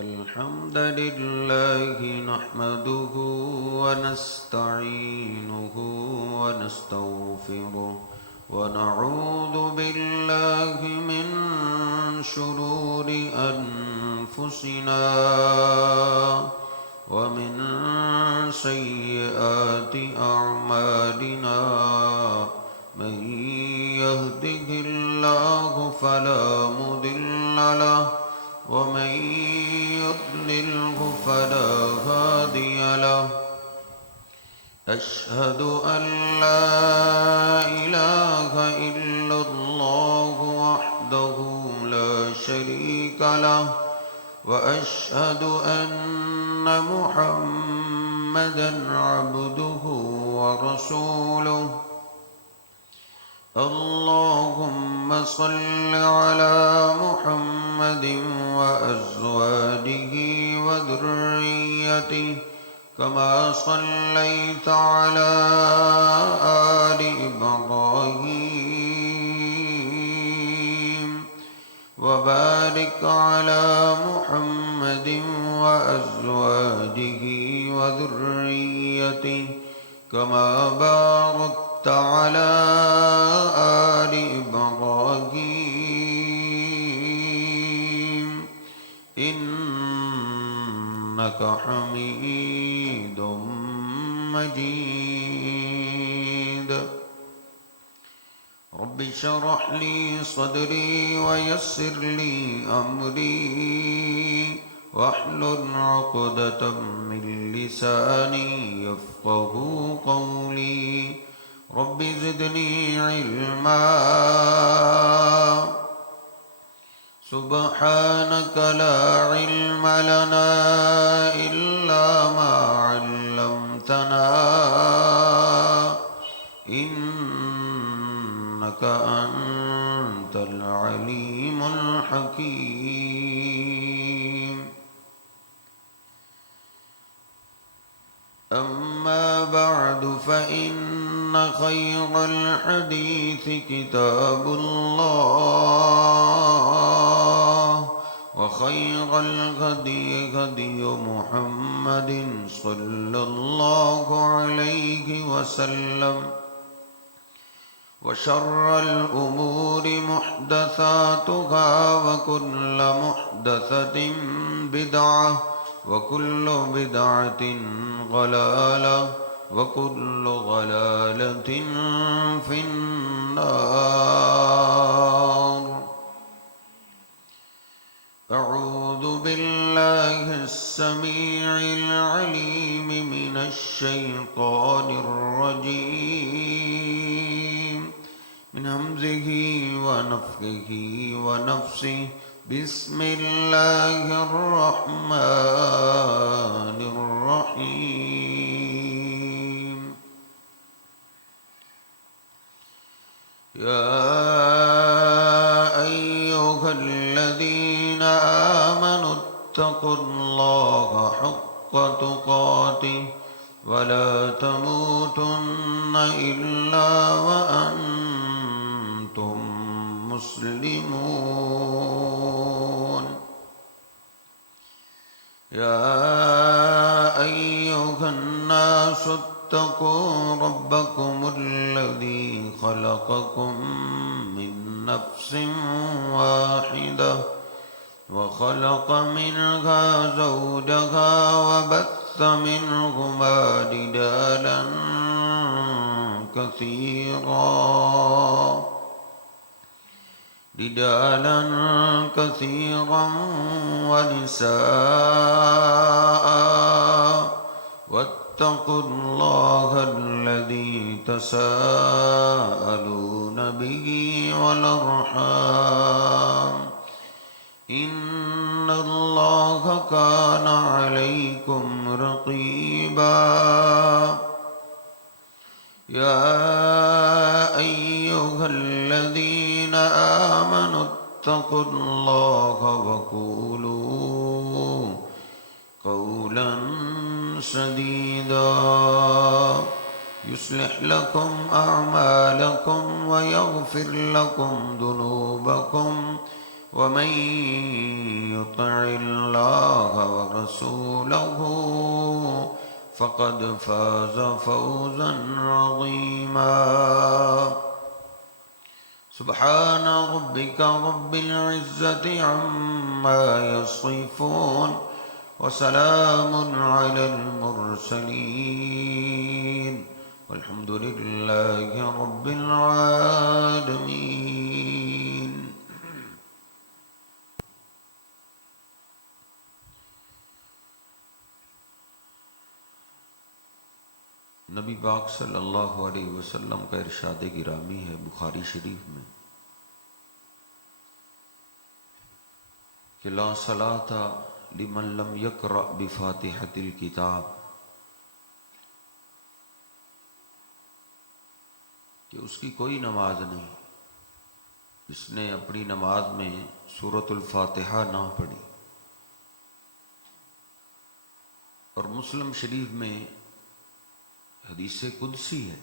الحمد لله نحمده ونستعينه ونستغفره ونعوذ بالله من شرور أنفسنا ومن سيئات أعمالنا من يهده الله فلا مضل له ومن يضلله فلا هادي له أشهد أن لا إله إلا الله وحده لا شريك له وأشهد أن محمدا عبده ورسوله اللهم صل على محمد وأزواجه وذريته كما صليت على آل إبراهيم وبارك على محمد وأزواجه وذريته كما باركت على آل إبراهيم إنك حميد مجيد رب اشرح لي صدري ويسر لي أمري واحلل عقدة من لساني يفقهوا قولي رب زدني علما سبحانك لا علم لنا إلا ما علمتنا إنك أنت العليم الحكيم أما بعد فإن خير الحديث كتاب الله وخير الهدي هدي محمد صلى الله عليه وسلم وشر الأمور محدثاتها وكل محدثة بدعة وكل بدعة ضلالة وكل ضلالة في النار أعوذ بالله السميع العليم من الشيطان الرجيم من همزه ونفخه ونفسه بسم الله الرحمن الرحيم يا أيها الذين آمنوا اتقوا الله حق تقاته ولا تموتن إلا وأنتم مسلمون يا أيها الناس اتقوا ربكم الذي خلقكم من نفس واحدة وخلق منها زوجها وبث منهما رجالا كثيرا ونساء واتقوا الله الذي تساءلون به والأرحام إن الله كان عليكم رقيبا يا أيها الذين آمنوا اتقوا الله وقولوا قولا سديدا يصلح لكم أعمالكم ويغفر لكم ذنوبكم ومن يطع الله ورسوله فقد فاز فوزا عظيما سبحان ربك رب العزة عما يصفون وسلام على المرسلين والحمد لله رب العالمين. نبی پاک صلی اللہ علیہ وسلم کا ارشاد گرامی ہے بخاری شریف میں کہ لا صلاۃ لمن لم یقرأ بفاتحۃ الکتاب، کہ اس کی کوئی نماز نہیں جس نے اپنی نماز میں سورۃ الفاتحہ نہ پڑھی. اور مسلم شریف میں حدیث قدسی ہے،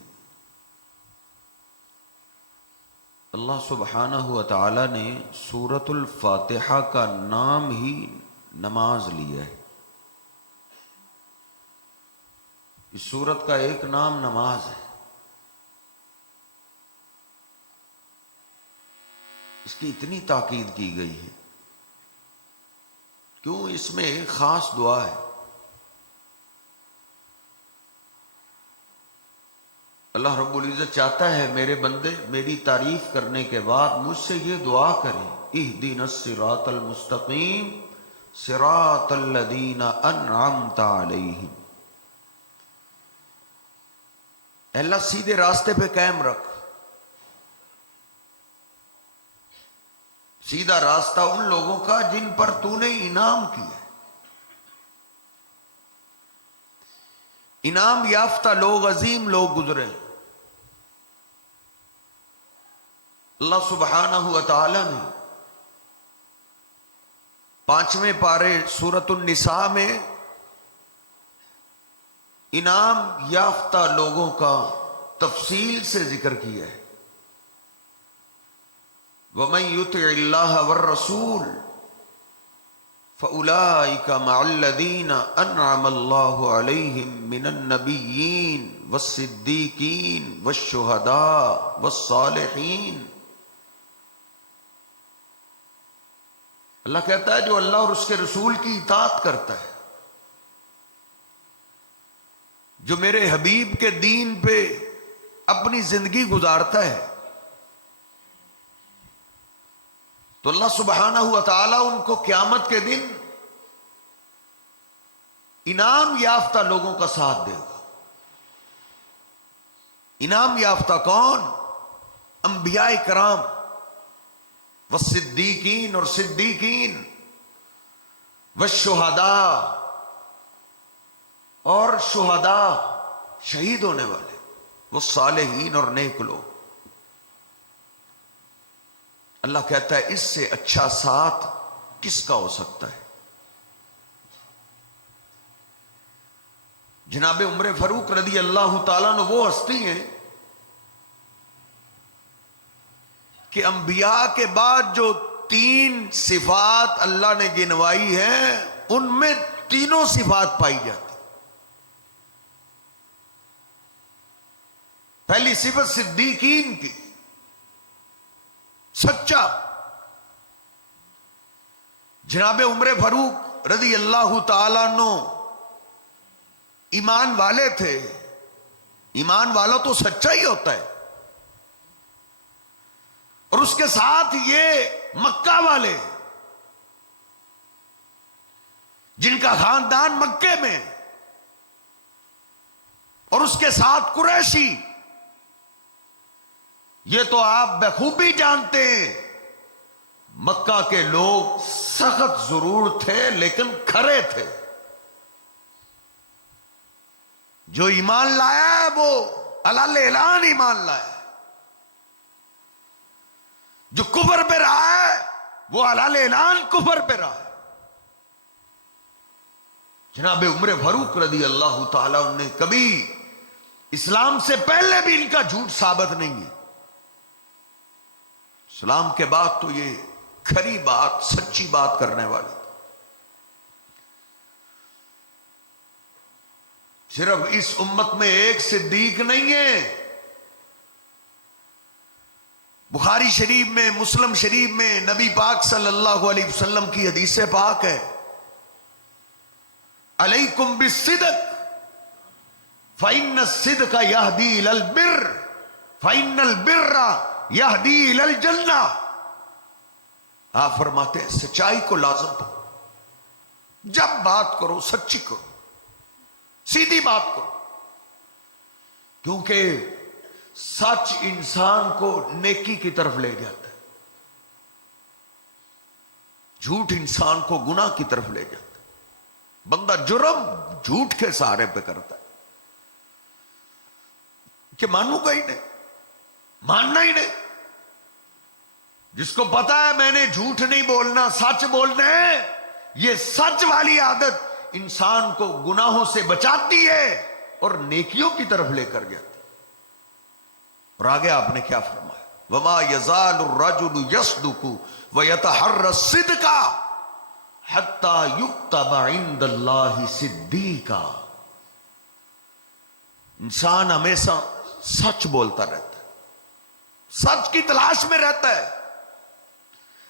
اللہ سبحانہ و تعالی نے سورۃ الفاتحہ کا نام ہی نماز لیا ہے. اس سورت کا ایک نام نماز ہے. اس کی اتنی تاکید کی گئی ہے کیوں؟ اس میں ایک خاص دعا ہے. اللہ رب العزت چاہتا ہے میرے بندے میری تعریف کرنے کے بعد مجھ سے یہ دعا کریں، اہدنا الصراط المستقیم صراط الذین انعمت علیہم. اے اللہ سیدھے راستے پہ قائم رکھ. سیدھا راستہ ان لوگوں کا جن پر تو نے انعام کیا. انعام یافتہ لوگ، عظیم لوگ گزرے. اللہ سبحانہ و تعالی نے 5ویں پارے سورۃ النساء میں انعام یافتہ لوگوں کا تفصیل سے ذکر کیا ہے. وَمَن يُطِعِ اللَّهَ وَالرَّسُولَ فَأُولَٰئِكَ مَعَ الَّذِينَ أَنْعَمَ اللَّهُ عَلَيْهِم مِّنَ النَّبِيِّينَ وَالصِّدِّيقِينَ وَالشُّهَدَاءِ وَالصَّالِحِينَ. اللہ کہتا ہے جو اللہ اور اس کے رسول کی اطاعت کرتا ہے، جو میرے حبیب کے دین پہ اپنی زندگی گزارتا ہے، تو اللہ سبحانہ و تعالی ان کو قیامت کے دن انعام یافتہ لوگوں کا ساتھ دے گا. انعام یافتہ کون؟ انبیاء کرام والصدیقین اور صدیقین والشہداء اور شہداء شہید ہونے والے، والصالحین اور نیک لوگ. اللہ کہتا ہے اس سے اچھا ساتھ کس کا ہو سکتا ہے؟ جناب عمر فاروق رضی اللہ تعالیٰ عنہ وہ ہستی ہیں کہ انبیاء کے بعد جو 3 صفات اللہ نے گنوائی ہیں ان میں تینوں صفات پائی جاتی. پہلی صفت صدیقین کی، سچا. جناب عمر فاروق رضی اللہ تعالیٰ عنہ ایمان والے تھے. ایمان والا تو سچا ہی ہوتا ہے، اور اس کے ساتھ یہ مکہ والے جن کا خاندان مکے میں، اور اس کے ساتھ قریشی. یہ تو آپ بخوبی جانتے ہیں مکہ کے لوگ سخت ضرور تھے لیکن کھرے تھے. جو ایمان لایا ہے وہ علل اعلان ایمان لایا ہے، جو کفر پہ رہا ہے وہ علل اعلان کفر پہ رہا ہے. جناب عمر فاروق رضی اللہ تعالیٰ عنہ نے کبھی اسلام سے پہلے بھی ان کا جھوٹ ثابت نہیں ہے. اسلام کے بعد تو یہ کھری بات، سچی بات کرنے والے. صرف اس امت میں ایک صدیق نہیں ہے. بخاری شریف میں، مسلم شریف میں نبی پاک صلی اللہ علیہ وسلم کی حدیث پاک ہے، علیکم بالصدق فإن الصدق یہدی الی البر فإن البر یہدی الی الجنہ. آپ فرماتے ہیں سچائی کو لازم پاؤ، جب بات کرو سچی کرو، سیدھی بات کرو، کیونکہ سچ انسان کو نیکی کی طرف لے جاتا ہے، جھوٹ انسان کو گناہ کی طرف لے جاتا ہے. بندہ جرم جھوٹ کے سہارے پہ کرتا ہے کہ مانوں گا ہی نہیں، ماننا ہی نہیں. جس کو پتا ہے میں نے جھوٹ نہیں بولنا، سچ بولنا ہے، یہ سچ والی عادت انسان کو گناہوں سے بچاتی ہے اور نیکیوں کی طرف لے کر جاتی. اور آگے آپ نے کیا فرمایا؟ وما یزال الرجل یصدق ویتحری الصدق حتی یکتب عند اللہ صدیقا. انسان ہمیشہ سچ بولتا رہتا ہے، سچ کی تلاش میں رہتا ہے،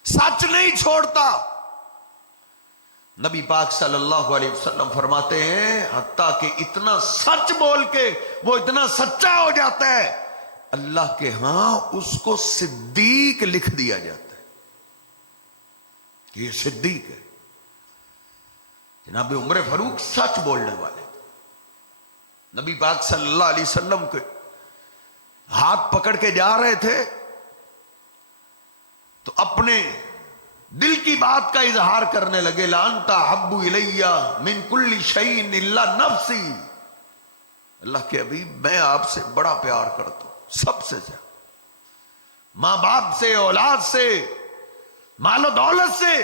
سچ نہیں چھوڑتا. نبی پاک صلی اللہ علیہ وسلم فرماتے ہیں حتیٰ کہ اتنا سچ بول کے وہ اتنا سچا ہو جاتا ہے، اللہ کے ہاں اس کو صدیق لکھ دیا جاتا ہے کہ یہ صدیق ہے. جناب عمر فاروق سچ بولنے والے، نبی پاک صلی اللہ علیہ وسلم کے ہاتھ پکڑ کے جا رہے تھے تو اپنے دل کی بات کا اظہار کرنے لگے. لانتا حب الیہ من کل شیء الا نفسی. اللہ کے حبیب میں آپ سے بڑا پیار کرتا ہوں، سب سے زیادہ، ماں باپ سے، اولاد سے، مال و دولت سے،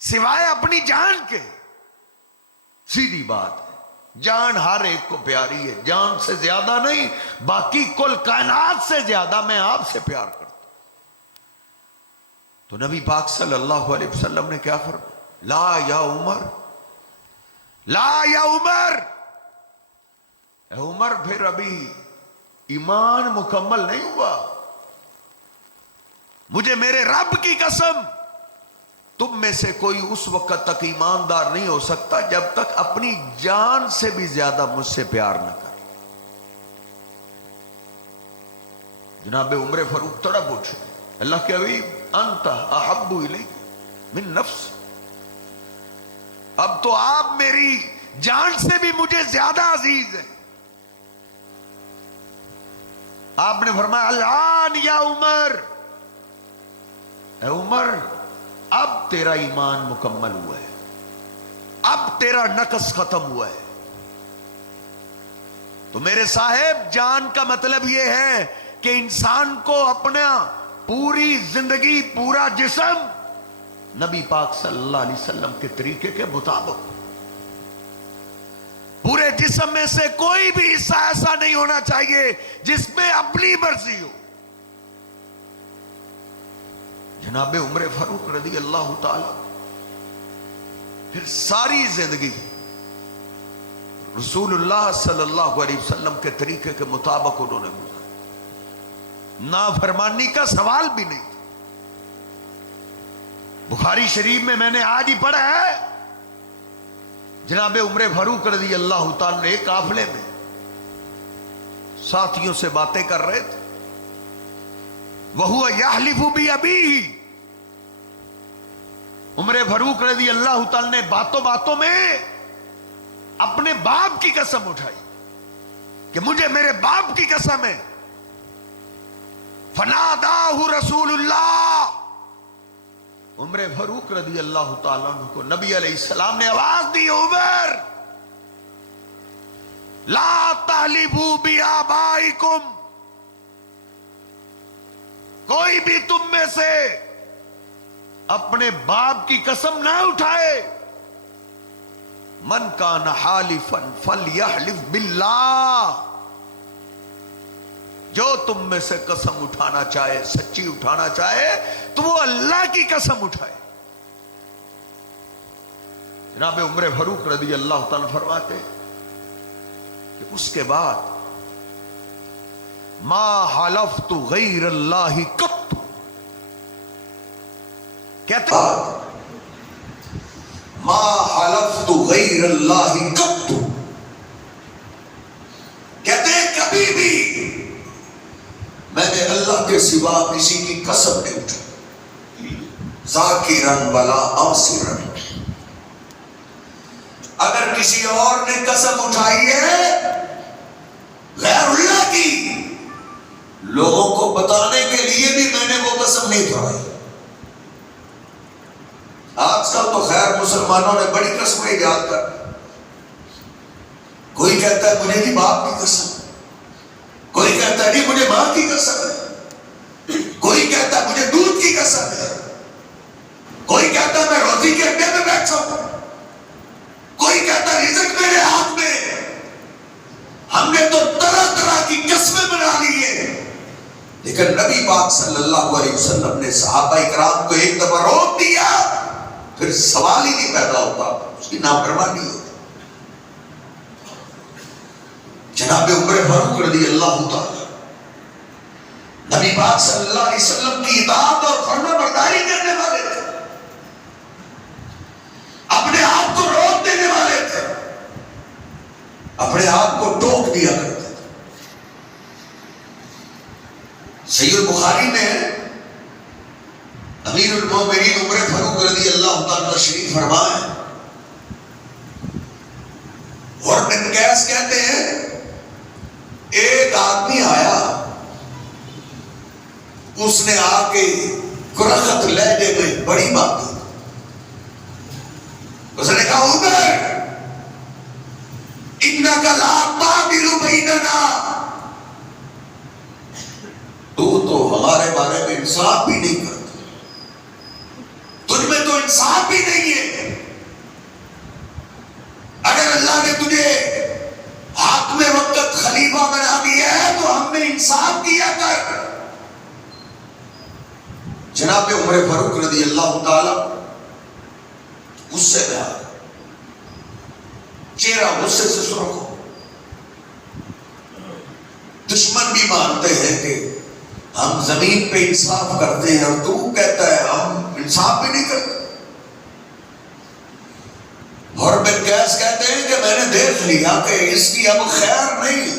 سوائے اپنی جان کے. سیدھی بات ہے، جان ہر ایک کو پیاری ہے، جان سے زیادہ نہیں، باقی کل کائنات سے زیادہ میں آپ سے پیار کرتا ہوں. تو نبی پاک صلی اللہ علیہ وسلم نے کیا فرمایا؟ لا یا عمر، لا یا عمر. اے عمر پھر ابھی ایمان مکمل نہیں ہوا. مجھے میرے رب کی قسم تم میں سے کوئی اس وقت تک ایماندار نہیں ہو سکتا جب تک اپنی جان سے بھی زیادہ مجھ سے پیار نہ کرے. جناب عمر فاروق تھوڑا پوچھے اللہ کے حبیب انت احب الی من نفس، اب تو آپ میری جان سے بھی مجھے زیادہ عزیز ہیں. آپ نے فرمایا الان یا عمر، اے عمر اب تیرا ایمان مکمل ہوا ہے، اب تیرا نقص ختم ہوا ہے. تو میرے صاحب جان کا مطلب یہ ہے کہ انسان کو اپنا پوری زندگی، پورا جسم نبی پاک صلی اللہ علیہ وسلم کے طریقے کے مطابق، پورے جسم میں سے کوئی بھی حصہ ایسا نہیں ہونا چاہیے جس میں اپنی مرضی ہو. جناب عمر فاروق رضی اللہ تعالی پھر ساری زندگی رسول اللہ صلی اللہ علیہ وسلم کے طریقے کے مطابق انہوں نے گزارا، نافرمانی کا سوال بھی نہیں. بخاری شریف میں نے آج ہی پڑھا ہے، جناب عمر فاروق رضی اللہ تعالی نے ایک قافلے میں ساتھیوں سے باتیں کر رہے تھے، وَهُوَ يَحْلِفُ بِأَبِيهِ. عمر فاروق رضی اللہ تعالی نے باتوں باتوں میں اپنے باپ کی قسم اٹھائی کہ مجھے میرے باپ کی قسم ہے. فناداہ رسول اللہ، عمر فاروق رضی اللہ تعالیٰ عنہ کو نبی علیہ السلام نے آواز دی، عمر لا تحلفوا بآبائکم، کوئی بھی تم میں سے اپنے باپ کی قسم نہ اٹھائے. من کان حالفا فلیحلف باللہ، جو تم میں سے قسم اٹھانا چاہے، سچی اٹھانا چاہے تو وہ اللہ کی قسم اٹھائے۔ جناب عمر فاروق رضی اللہ تعالیٰ فرماتے کہ اس کے بعد ما حلفت غیر اللہ قط، کہتے ما حلفت غیر اللہ قط، کہتے ہیں کبھی بھی میں نے اللہ کے سوا کسی کی قسم نہیں اٹھائی، ذاکرن ولا آصرن، اگر کسی اور نے قسم اٹھائی ہے غیر اللہ کی، لوگوں کو بتانے کے لیے بھی میں نے وہ قسم نہیں اٹھائی۔ آج کل تو خیر مسلمانوں نے بڑی قسمیں یاد کر، کوئی کہتا ہے مجھے نہیں باپ کی قسم، کوئی کہتا ہے نہیں مجھے ماں کی قسم ہے، کوئی کہتا ہے مجھے دودھ کی قسم ہے، کوئی کہتا ہے میں روزی کے اڈے میں بیٹھا ہوں، کوئی کہتا ہے رزق میرے ہاتھ میں۔ ہم نے تو طرح طرح کی قسمیں بنا لی ہیں، لیکن نبی پاک صلی اللہ علیہ وسلم نے صحابہ کرام کو ایک دفعہ روک دیا، پھر سوال ہی نہیں پیدا ہوتا، اس کی نافرمانی ہوتی۔ جناب عمر فاروق رضی اللہ تعالی نبی پاک صلی اللہ علیہ وسلم کی اطاعت اور فرما برداری کرنے والے تھے، اپنے آپ کو روک دینے والے تھے، اپنے آپ کو ٹوک دیا کرتے تھے۔ صحیح البخاری میں امیر المومنین عمر فاروق رضی اللہ تعالی تشریف فرمائے، اور بن قیس کہتے ہیں ایک آدمی آیا، اس نے آ کے کرخت لہجے میں بڑی بات کی، اس نے کہا عمر انک لا تعدل بیننا، تو ہمارے بارے میں انصاف بھی نہیں کرتا، تجھ میں تو انصاف بھی نہیں ہے، اگر اللہ نے تجھے حاکم وقت خلیفہ بنا دیا ہے تو ہم نے انصاف کیا کر۔ جناب عمر فاروق رضی اللہ تعالی غصے میں آ گئے، چہرہ غصے سے سرخ ہو۔ دشمن بھی مانتے ہیں کہ ہم زمین پہ انصاف کرتے ہیں، اور تو کہتا ہے ہم انصاف بھی نہیں کرتے۔ اور بن قیس کہتے ہیں کہ میں نے دیکھ لیا کہ اس کی اب خیر نہیں،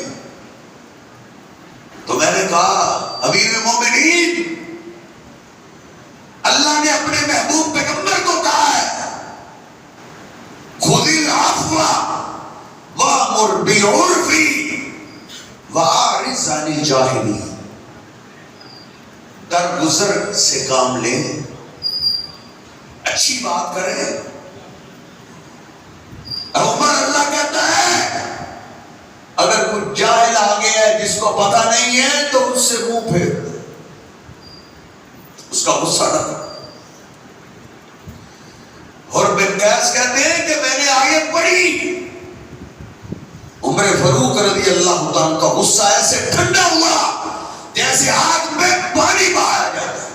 تو میں نے کہا امیر المومنین، اللہ نے اپنے محبوب پیغمبر کو کہا ہے خذ العفو وامر بالعرف واعرض عن الجاہلین، درگزر سے کام لیں، اچھی بات کریں۔ عمر اللہ کہتا ہے اگر کوئی جاہل آگے ہے جس کو پتہ نہیں ہے تو اس سے منہ پھیر دے، اس کا غصہ نہ کر۔ اور بن قیس کہتے ہیں کہ میں نے آیت پڑھی، عمر فاروق رضی اللہ عنہ کا غصہ ایسے ٹھنڈا ہوا جیسے آگ میں پانی بہایا جاتا ہے۔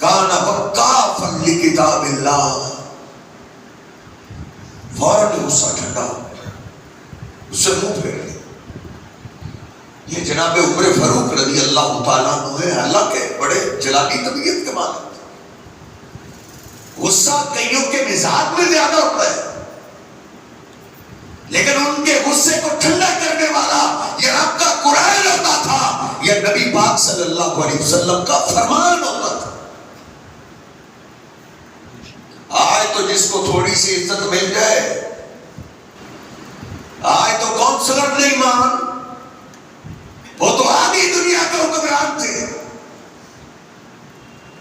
کان وقافا لکتاب اللہ، فوراً غصہ ٹھنڈا ہو گیا، اس سے منہ پھیر لیا۔ یہ جناب عمر فاروق رضی اللہ تعالیٰ عنہ ہے، اللہ کے بڑے جلالی طبیعت کے مالک۔ غصہ کئیوں کے مزاج میں زیادہ ہوتا ہے، لیکن ان کے غصے کو ٹھنڈا کرنے والا یہ رب کا قرآن ہوتا تھا، یہ نبی پاک صلی اللہ علیہ وسلم کا فرمان ہوتا تھا۔ آج تو جس کو تھوڑی سی عزت مل جائے، آج تو کونسلر نہیں مان، وہ تو آدھی دنیا کے حکمران تھے۔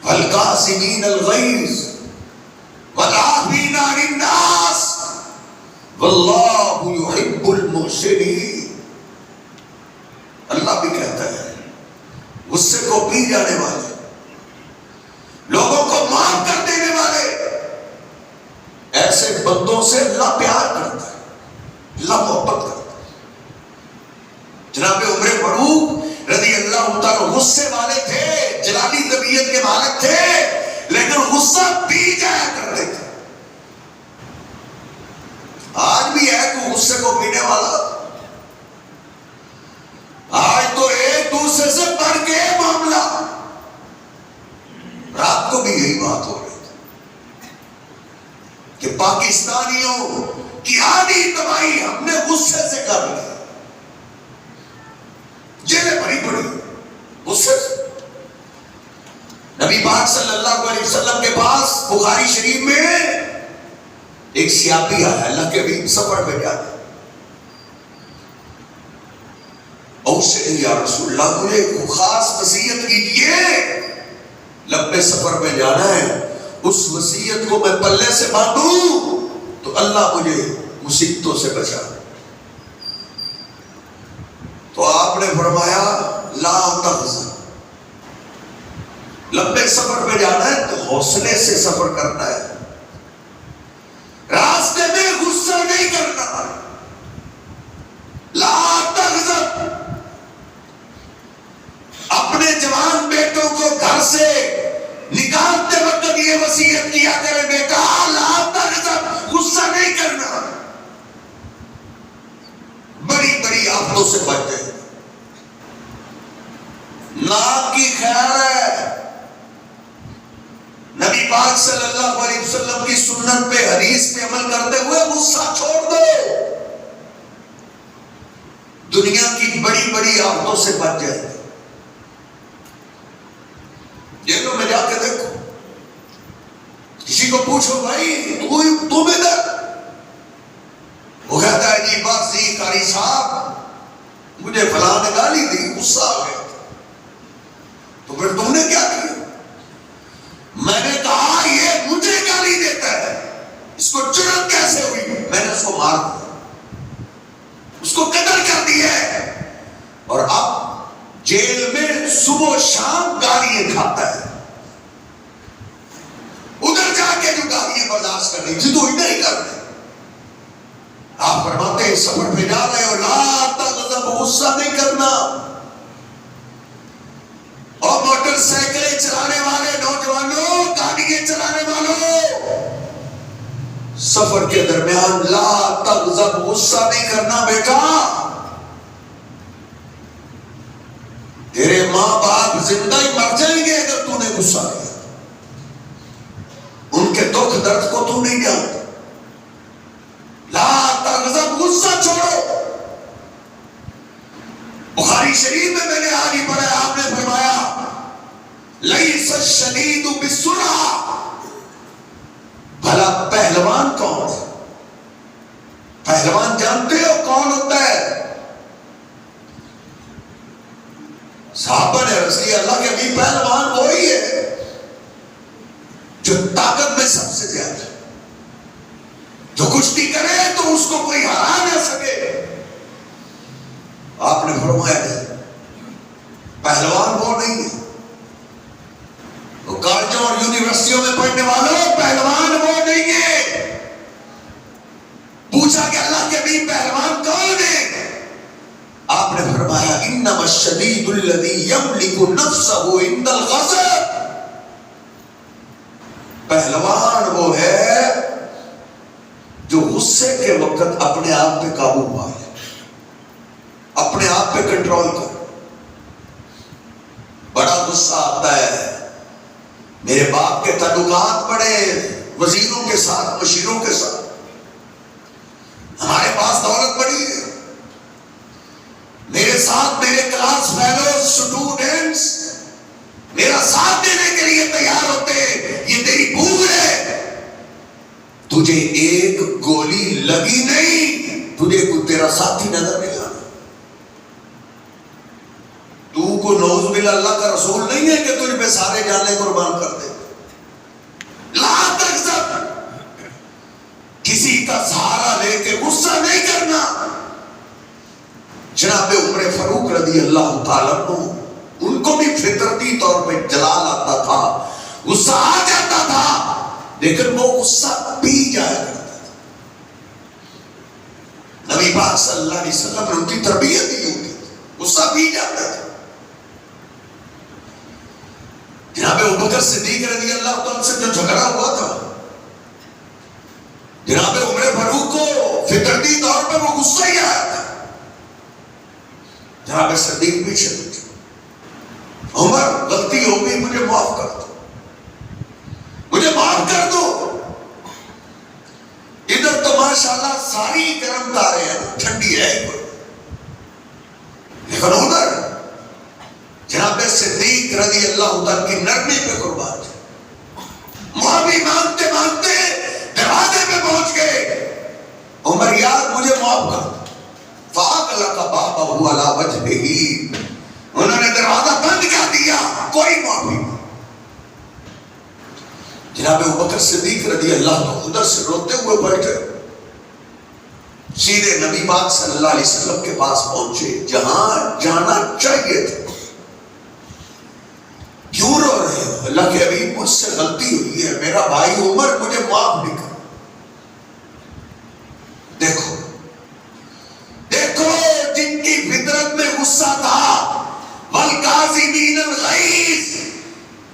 والقاسمین الغیظ والعافین عن الناس واللہ یحب المحسنین، اللہ بھی کہتا ہے غصے کو پی جانے والے، لوگوں کو معاف کر دینے والے، ایسے بندوں سے اللہ پیار کرتا ہے، اللہ محبت کرتا ہے۔ جناب عمر غصے والے تھے، جلالی طبیعت کے مالک تھے، لیکن غصہ پی جایا کرتے تھے۔ آج بھی ہے کوئی غصے کو پینے والا؟ آج تو ایک دوسرے سے بڑھ کے معاملہ۔ رات کو بھی یہی بات ہو رہی تھی کہ پاکستانیوں کی آدھی تباہی ہم نے غصے سے کر لی، جیلیں بھری پڑی غصے سے۔ نبی پاک صلی اللہ علیہ وسلم کے پاس بخاری شریف میں ایک سیاحی آیا، اللہ کے حبیب سفر پہ جانا، اور اسے یا رسول اللہ مجھے خاص وصیت کیجئے، لمبے سفر پہ جانا ہے، اس وصیت کو میں پلے سے باندھوں تو اللہ مجھے مصیبتوں سے بچا۔ تو آپ نے فرمایا لا تحزن، لمبے سفر پہ جانا ہے تو حوصلے سے سفر کرنا ہے، راستے میں غصہ نہیں کرنا، لا تحزن۔ اپنے جوان بیٹوں کو گھر سے نکالتے وقت یہ وصیت کیا کرے، بیٹا لا تحزن، غصہ نہیں کرنا، بڑی بڑی آفتوں سے بچ جائے۔ ناک کی خیر ہے، نبی پاک صلی اللہ علیہ وسلم کی سنت پہ حدیث پہ عمل کرتے ہوئے غصہ چھوڑ دو، دنیا کی بڑی بڑی آفتوں سے بچ جائے۔ جیلوں میں جا کے دیکھو، کسی کو پوچھو بھائی تم ادھر، وہ کہتا ہے جی بس جی قاری صاحب مجھے فلاں نے گالی دی، غصہ آ گیا۔ تو پھر تم نے کیا کیا؟ میں نے کہا یہ مجھے گالی دیتا ہے، اس کو جرأت کیسے ہوئی؟ میں نے اس کو مار دیا، اس کو قتل کر دیا ہے، اور اب جیل میں صبح و شام گالیاں کھاتا ہے۔ ادھر جا کے جو گالیاں برداشت کر رہی تھی تو ادھر ہی کر رہے۔ آپ فرماتے ہیں سفر پہ جا رہے ہو، لا تغضب، غصہ نہیں کرنا۔ اور موٹر سائیکلیں چلانے والے نوجوانوں، گاڑیاں چلانے والوں، سفر کے درمیان لا تغضب، غصہ نہیں کرنا بیٹا۔ تیرے ماں باپ زندہ ہی مر جائیں گے اگر تو نے غصہ کیا، ان کے دکھ درد کو تو نہیں جانتا۔ لا تغضب، غصہ چھوڑو۔ بخاری شریف میں نے آج ہی پڑھا، آپ نے فرمایا لیس الشدید بالسرعہ، بھلا پہلوان کون ہے؟ پہلوان جانتے ہو کون ہوتا ہے؟ صحابہ نے عرض کیا اللہ کے نبی پہلوان وہی ہے جو طاقت میں سب سے زیادہ، جو کشتی کرے تو اس کو کوئی ہرا نہ سکے۔ آپ نے فرمایا نہیں، پہلوان وہ نہیں ہے، وہ کالجوں اور یونیورسٹیوں میں پڑھنے والوں، پہلوان وہ نہیں ہے۔ پوچھا کہ اللہ کے نبی پہلوان کون ہے؟ آپ نے فرمایا انما الشدید الذی یملک نفسہ عند الغضب، پہلوان وہ ہے جو غصے کے وقت اپنے آپ پہ قابو پائے، اپنے آپ پہ کنٹرول کر۔ بڑا غصہ آتا ہے، میرے باپ کے تعلقات بڑے وزیروں کے ساتھ، مشیروں کے ساتھ، ہمارے پاس دولت بڑی ہے، میرے ساتھ میرے کلاس فیلوز اسٹوڈنٹس میرا ساتھ دینے کے لیے تیار ہوتے، یہ تیری بھول ہے، تجھے ایک گولی لگی نہیں، تجھے کوئی تیرا ساتھی نظر نہیں آنا، تو کو نوز باللہ اللہ کا رسول نہیں ہے کہ تجھ پہ سارے جانے قربان کر دے۔ لا تغضب، کسی کا سہارا لے کے غصہ نہیں کرنا۔ جناب عمر فاروق رضی اللہ تعالیٰ عنہ، ان کو بھی فطرتی طور پہ جلال آتا تھا، غصہ آ جاتا تھا، لیکن وہ غصہ پی جایا کرتا تھا۔ نبی پاک صلی اللہ علیہ وسلم نے ان کی تربیت ہی ہوتی تھی، غصہ پی جاتا تھا۔ جناب ابوبکر صدیق رضی اللہ عنہ سے جو جھگڑا ہوا تھا، جناب عمر فاروق کو فطرتی طور پہ وہ غصہ ہی آیا تھا. جناب صدیق بھی چلے گئے، عمر غلطی ہو گئی، مجھے معاف کر دو، مجھے معاف کر دو. ادھر تو ماشاءاللہ ساری گرم تارے ہیں، ٹھنڈی ہے کوئی، لیکن ادھر جناب صدیق رضی اللہ تعالیٰ کی نرمی پہ قربان تھے. معافی مانگتے مانگتے دروازے پہ پہنچ گئے. عمر یار مجھے معاف کر دو. فَأَغْلَقَ بَابَهُ عَلَى وَجْهِهِ، انہوں نے دروازہ بند کر دیا، کوئی معافی نہیں. جناب ابوبکر صدیق رضی اللہ عنہ ادھر سے روتے ہوئے بیٹھے، سیدھے نبی پاک صلی اللہ علیہ وسلم کے پاس پہنچے جہاں جانا چاہیے تھا. کیوں رو رہے ہو؟ اللہ کے حبیب مجھ سے غلطی ہوئی ہے، میرا بھائی عمر مجھے معاف نہیں کر. دیکھو دیکھو جن کی فطرت میں غصہ تھا، والکاظمین الغیظ،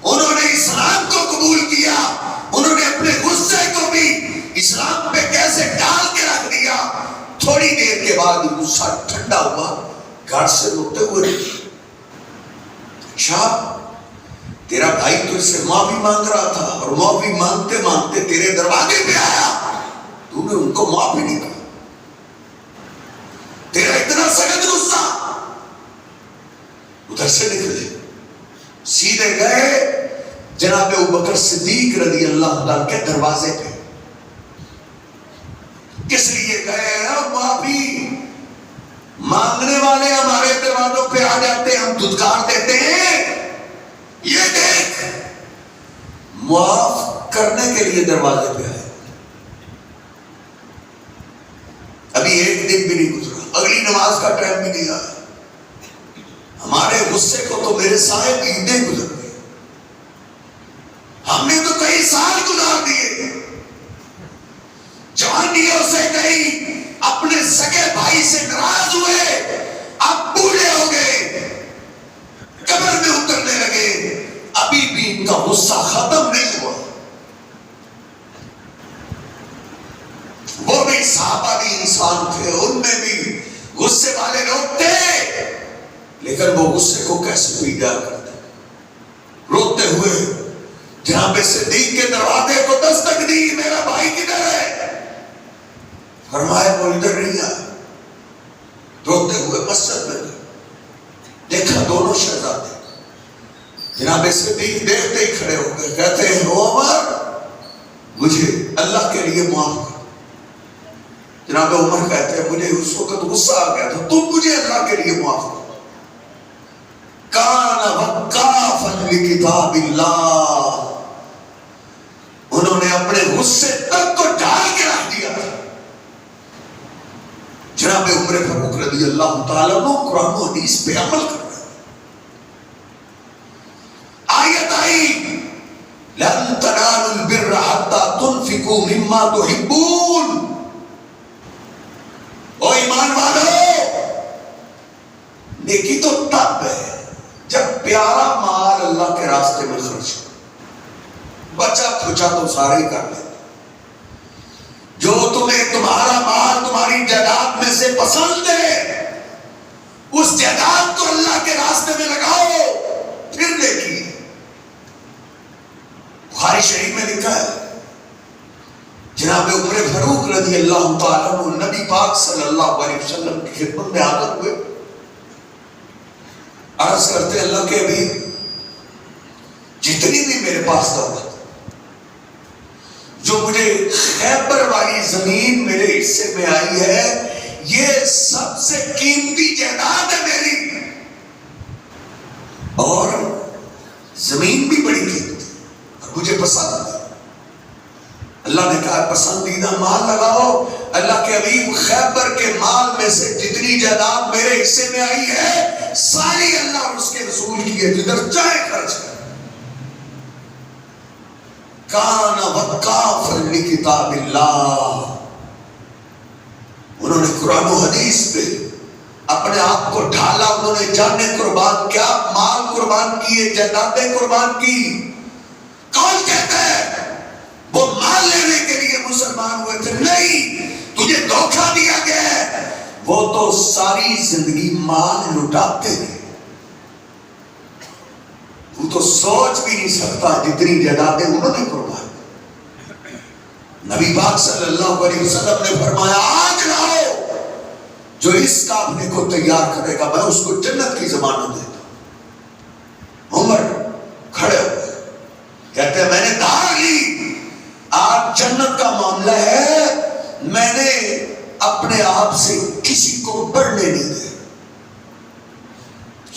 انہوں نے اسلام کو قبول کیا، انہوں نے اپنے غصے کو بھی اسلام پہ کیسے ڈال کے رکھ دیا. تھوڑی دیر کے بعد غصہ ٹھنڈا ہوا، گھر سے روتے ہوئے. اچھا تیرا بھائی تجھ سے معافی مانگ رہا تھا اور معافی مانگتے مانگتے تیرے دروازے پہ آیا، تو نے ان کو معافی نہیں کہا. تیرا اتنا سخت غصہ. ادھر سے نکلے، سیدھے گئے جناب ابوبکر صدیق رضی اللہ عنہ کے دروازے پہ. کس لیے گئے ہیں؟ معافی مانگنے والے ہمارے دروازوں پہ آ جاتے ہیں، ہم دھتکار دیتے ہیں. یہ دیکھ معاف کرنے کے لیے دروازے پہ آئے. ابھی ایک دن بھی نہیں گزرا، اگلی نماز کا ٹائم بھی نہیں آیا. ہمارے غصے کو تو میرے صاحب عیدیں گزر گئی، ہم نے تو کئی سال گزار دیے. جوانیوں سے کئی اپنے سگے بھائی سے ناراض ہوئے، اب بوڑھے ہو گئے، قبر میں اترنے لگے، ابھی بھی ان کا غصہ ختم نہیں ہوا. وہ بھی صحابہ بھی انسان تھے، ان میں بھی غصے والے لوگ تھے، لیکن وہ غصے کو کیسے پی جا کرتے. روتے ہوئے جناب صدیق کے دروازے کو دستک دی، میرا بھائی کدھر ہے؟ فرمایا وہ ادھر نہیں آیا. روتے ہوئے مسجد میں گئے، دیکھا دونوں شہزادے. جناب صدیق دیکھتے ہی کھڑے ہو گئے، کہتے ہیں عمر مجھے اللہ کے لیے معاف کر. جناب عمر کہتے ہیں مجھے اس وقت غصہ آ گیا تھا، تم مجھے اللہ کے لیے معاف کر. کان وقافا لکتاب اللہ، انہوں نے اپنے غصے تک کو ڈال کے رکھ دیا تھا. جناب عمر فاروق رضی اللہ تعالیٰ عنہ قرآن و حدیث پہ عمل کر رہے ہیں. آیت آئی لن تنالوا البر حتى تنفقوا مما تحبون. او ایمان والو، نیکی تو تب ہے جب پیارا مال اللہ کے راستے میں خرچ کرو. بچا کھچا تو سارے ہی کر لیتے. جو تمہیں تمہارا مال تمہاری جائیداد میں سے پسند ہے، اس جائیداد کو اللہ کے راستے میں لگاؤ، پھر نیکی. بخاری شریف میں لکھا ہے جناب عمر فاروق رضی اللہ تعالیٰ عنہ نبی پاک صلی اللہ علیہ وسلم کی خدمت میں حاضر ہوئے. عرض کرتے اللہ کے حبیب جتنی بھی میرے پاس دولت جو مجھے خیبر والی زمین میرے حصے میں آئی ہے، یہ سب سے قیمتی جائیداد ہے میری، اور زمین بھی بڑی قیمتی اور مجھے پسند ہے. اللہ نے کہا پسندیدہ مال لگاؤ. اللہ کے حبیب خیبر کے مال میں سے جتنی جائیداد میرے حصے میں آئی ہے، ساری اللہ اور اس کے رسول کی ہے، جدھر چاہے خرچ کر. کان وقافا لکتاب اللہ، انہوں نے قرآن و حدیث پہ اپنے آپ کو ڈھالا، انہوں نے جانیں قربان کیا، مال قربان کیے، جائیدادیں قربان کی. کون کہتا ہے وہ مال لینے کے لیے مسلمان ہوئے تھے؟ نہیں، تجھے دھوکہ دیا گیا ہے. وہ تو ساری زندگی مال لٹاتے رہے. وہ تو سوچ بھی نہیں سکتا جتنی جائیدادیں انہوں نے قربان. نبی پاک صلی اللہ علیہ وسلم نے فرمایا آج لاؤ، جو اس قافلے کو تیار کرے گا میں اس کو جنت کی ضمانت دیتا ہوں. عمر کھڑے ہوئے کہتے ہیں میں نے دھار لی، آج جنت کا معاملہ ہے، میں نے اپنے آپ سے کسی کو بڑھنے نہیں دے،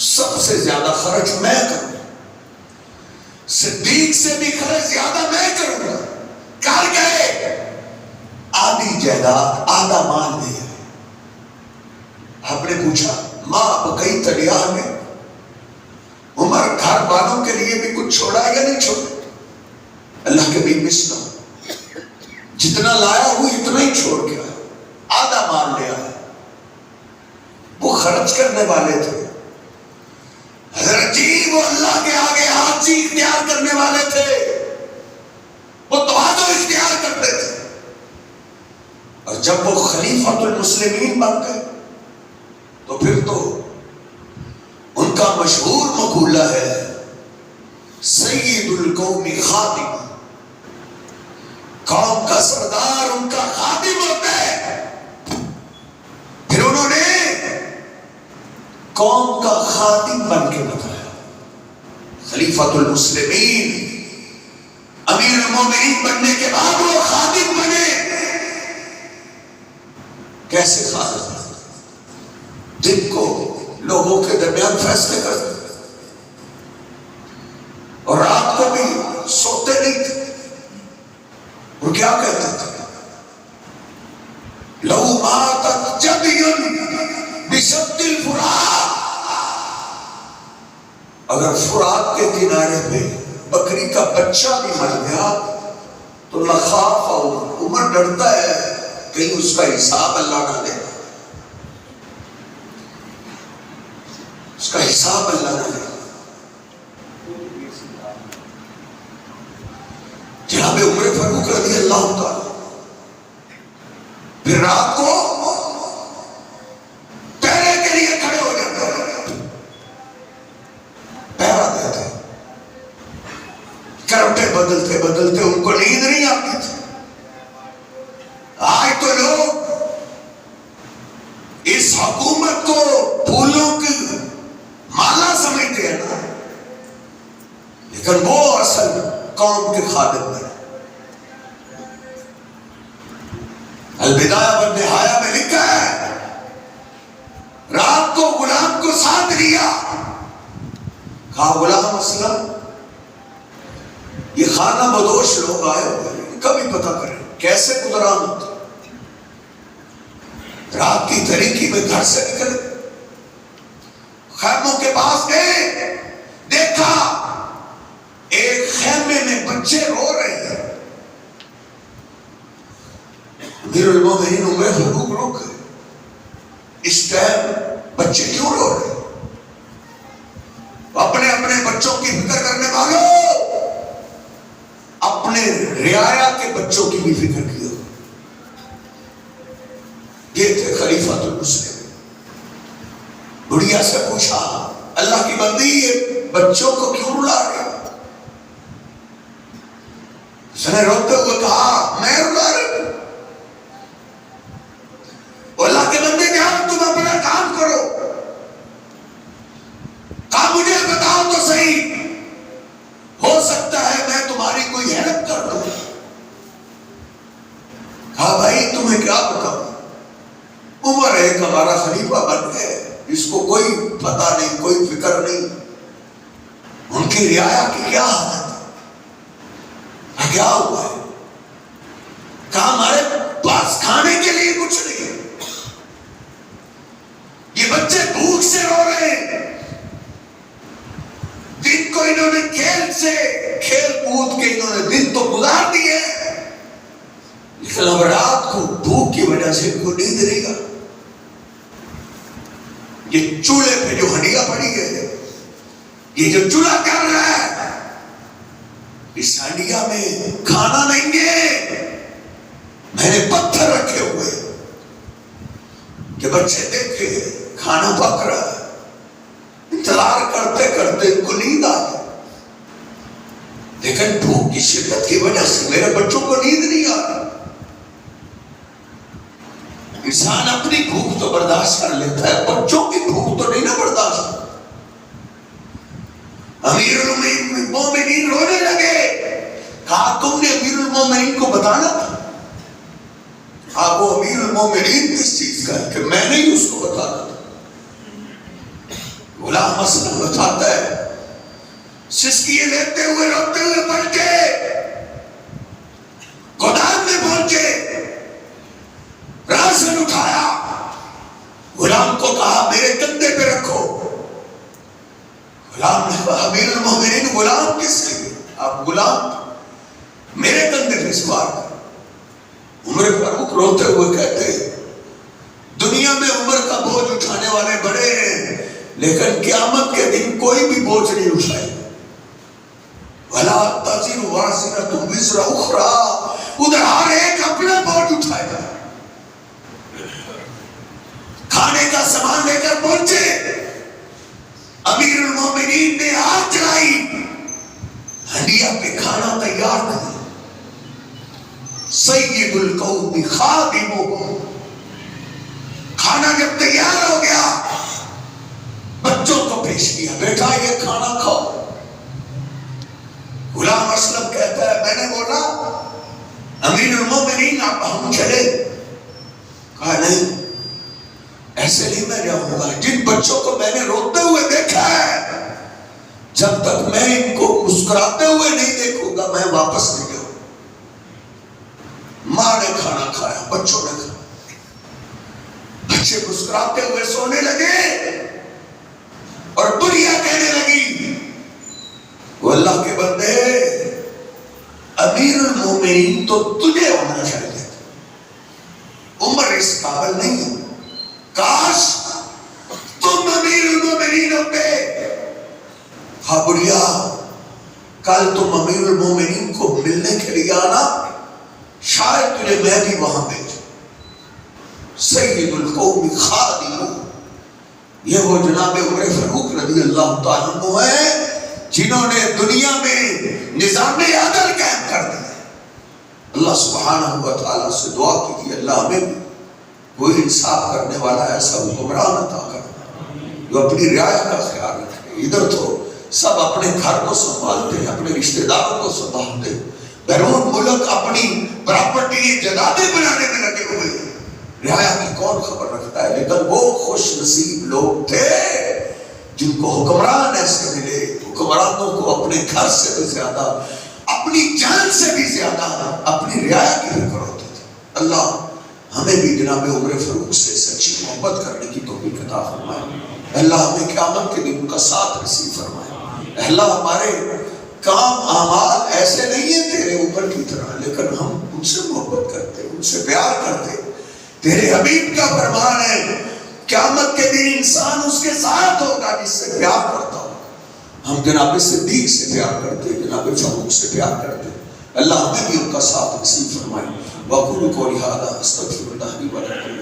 سب سے زیادہ خرچ میں کروں، صدیق سے بھی خرچ زیادہ میں کروں گا. کر گئے، آدھی جائیداد آدھا مال دے گئے. آپ نے پوچھا ماں بقی تلیا میں عمر گھر والوں کے لیے بھی کچھ چھوڑا یا نہیں چھوڑا؟ اللہ کے بھی مثلا جتنا لایا وہ اتنا ہی چھوڑ گیا، آدھا مال لیا ہے. وہ خرچ کرنے والے تھے. حضرت جی وہ اللہ کے آگے حاجی اختیار کرنے والے تھے، وہ تواضع اختیار کرتے تھے. اور جب وہ خلیفۃ المسلمین بن گئے تو پھر تو ان کا مشہور مقولہ ہے سید القوم خادم، قوم کا سردار ان کا خادم ہوتا ہے. پھر انہوں نے قوم کا خادم بن کے بتایا. خلیفۃ المسلمین امیر المومنین بننے کے بعد وہ خادم بنے. کیسے خادم؟ دن کو لوگوں کے درمیان فیصلے کرتے اور رات کو بھی سوتے نہیں تھے. اور کیا کہتے تھے؟ لو ماتت جبی بشط الفرات، اگر فرات کے کنارے پہ بکری کا بچہ بھی مر گیا تو لخاف عمر ڈرتا ہے کہیں اس کا حساب اللہ نہ لے، اس کا حساب اللہ نہ لے. جناب عمر فاروق رضی اللہ تعالی پھر رات کو پہرے کے لیے کھڑے ہو جاتے ہیں، پہرا دیتے، کروٹیں بدلتے بدلتے ان کو نیند نہیں آتی تھی. آج تو لوگ اس حکومت کو پھولوں کی مالا سمجھتے ہیں نا، لیکن وہ اصل قوم کے خادم بنے. البدایہ والنہایہ میں لکھا ہے رات کو غلام کو ساتھ لیا، کہا غلام اسلم یہ خانہ بدوش لوگ آئے ہوئے، کبھی پتہ کریں کیسے گزران ہوتا. رات کی تاریکی میں گھر سے نکلے، خیموں کے پاس گئے، دیکھا ایک خیمے میں بچے رو رہے ہیں. امیر المومنین عمر فاروق رک گئے، اس ٹائم بچے کیوں رو رہے ہیں؟ اپنے اپنے بچوں کی فکر کرنے والوں، اپنے رعایا کے بچوں کی بھی فکر کی. یہ تھے خلیفۃ المسلمین. بڑھیا سے پوچھا اللہ کی بندی یہ بچوں کو کیوں رلا رہے ہو؟ اس نے روتے ہوئے کہا میں رلا رہا ہوں. اللہ کے بندے کیا تم اپنا کام کرو، کہا مجھے بتاؤ تو صحیح، ہو سکتا ہے میں تمہاری کوئی ہیلپ کر دوں. کہا بھائی تمہیں کیا بتاؤں، عمر ایک ہمارا خلیفہ بن گئے، اس کو کوئی پتہ نہیں، کوئی فکر نہیں، ان کی رعایا کی کیا حالت ہے، کیا ہوا ہے؟ کہا ہمارے پاس کھانے کے لیے کچھ نہیں ہے، یہ بچے بھوک سے رو رہے ہیں، دن کو انہوں نے کھیل کود کے انہوں نے دن تو گزار دیے، لیکن اب رات کو بھوک کی وجہ سے ان کو نیند نہیں گا. یہ چولہے پہ جو ہنڈیا پڑی ہے، یہ جو چولہا کر رہا ہے، اس ہنڈیا میں کھانا نہیں ہے، میں نے پتھر رکھے ہوئے کہ بچے دیکھے کھانا پک رہا ہے، انتظار کرتے کرتے ان کو نیند آ گئی، لیکن بھوک کی شدت کی وجہ سے میرے بچوں کو نیند نہیں آ رہی۔ انسان اپنی بھوک تو برداشت کر لیتا ہے، بچوں کی بھوک تو نہیں نا برداشت۔ امیر المومنین رونے لگے، کہا تم نے امیر المومنین کو بتانا تھا۔ وہ امیر المومنین کس چیز کا ہے کہ میں نے ہی اس کو بتانا تھا۔ غلام اسلم بتاتا ہے، سسکیے لیتے ہوئے روتے ہوئے پلٹے، گودام میں پہنچے، راسن اٹھایا، غلام کو کہا میرے کندھے پہ رکھو۔ غلام نے کہا امیر المومنین غلام کس لیے؟ آپ غلام میرے کندھے پہ سوار کر۔ عمر فاروق روتے ہوئے کہتے دنیا میں عمر کا بوجھ اٹھانے والے بڑے ہیں، لیکن قیامت کے دن کوئی بھی بوجھ نہیں اٹھائے۔ وَلَا تَزِرُ وَازِرَةٌ وِزْرَ أُخْرَىٰ، ادھر ہر ایک اپنا بوجھ اٹھائے گا۔ کھانے کا سامان لے کر پہنچے، امیر المومنین نے آگ جلائی، ہنڈیا پہ کھانا تیار نہیں۔ سید القوم خادمہ، کھانا جب تیار ہو گیا بچوں کو پیش کیا، بیٹا یہ کھانا کھاؤ۔ غلام اسلم کہتا ہے میں نے بولا امیر المومنین آپ ہم چلے؟ کہا نہیں ایسے نہیں میں جاؤں گا، جن بچوں کو میں نے روتے ہوئے دیکھا ہے جب تک میں ان کو مسکراتے ہوئے نہیں دیکھوں گا میں واپس نہیں جاؤں۔ ماں نے کھانا کھایا، بچوں نے کھایا، بچے مسکراتے ہوئے سونے لگے اور دنیا کہنے لگی وہ اللہ کے بندے امیر المومنین تو تجھے ہونا چاہیے، عمر اس قابل نہیں ہے، کاش تم امیر المومنین ہوتے۔ ہاں بڑھیا، کل تم امیر المومنین کو ملنے کے لیے آنا، شاید تجھے میں بھی وہاں بھیجوں۔ سید القوم خادمہ، یہ وہ جناب عمر فاروق رضی اللہ تعالیٰ عنہ ہیں جنہوں نے دنیا میں نظام عدل قائم کر دیا۔ اللہ سبحانہ و تعالیٰ سے دعا کی اللہ ہمیں بھی کوئی انصاف کرنے والا ایسا حکمران عطا کر جو اپنی رعایا کا خیال رکھے۔ ادھر تو سب اپنے گھر کو سنبھالتے ہیں، اپنے رشتہ داروں کو سنبھالتے ہیں، بیرون ملک اپنی پراپرٹی جدادیں بنانے میں لگے ہوئے ہیں، رعایا کی کون خبر رکھتا ہے؟ لیکن وہ خوش نصیب لوگ تھے جن کو حکمران ایسے ملے، حکمرانوں کو اپنے گھر سے بھی زیادہ، اپنی جان سے بھی زیادہ اپنی رعایا کی فکر ہوتی تھی۔ اللہ ہمیں بھی جناب عمر فاروق سے سچی محبت کرنے کی توفیق عطا فرمائے۔ اللہ ہمیں قیامت کے دن ان کا ساتھ نصیب فرمائے۔ اللہ ہمارے کام اعمال ایسے نہیں ہیں تیرے اوپر کی طرح، لیکن ہم ان سے محبت کرتے، ان سے پیار کرتے۔ تیرے حبیب کا فرمان ہے قیامت کے دن انسان اس کے ساتھ ہوگا جس سے پیار کرتا ہو۔ ہم جناب صدیق سے پیار کرتے، جناب فاروق سے پیار کرتے۔ اللہ ہمیں بھی ان کا ساتھ نصیب فرمائے۔ وَقُولُوا قَوْلِي هَٰذَا أَسْتَغْفِرُ اللَّهَ لِي وَلَكُمْ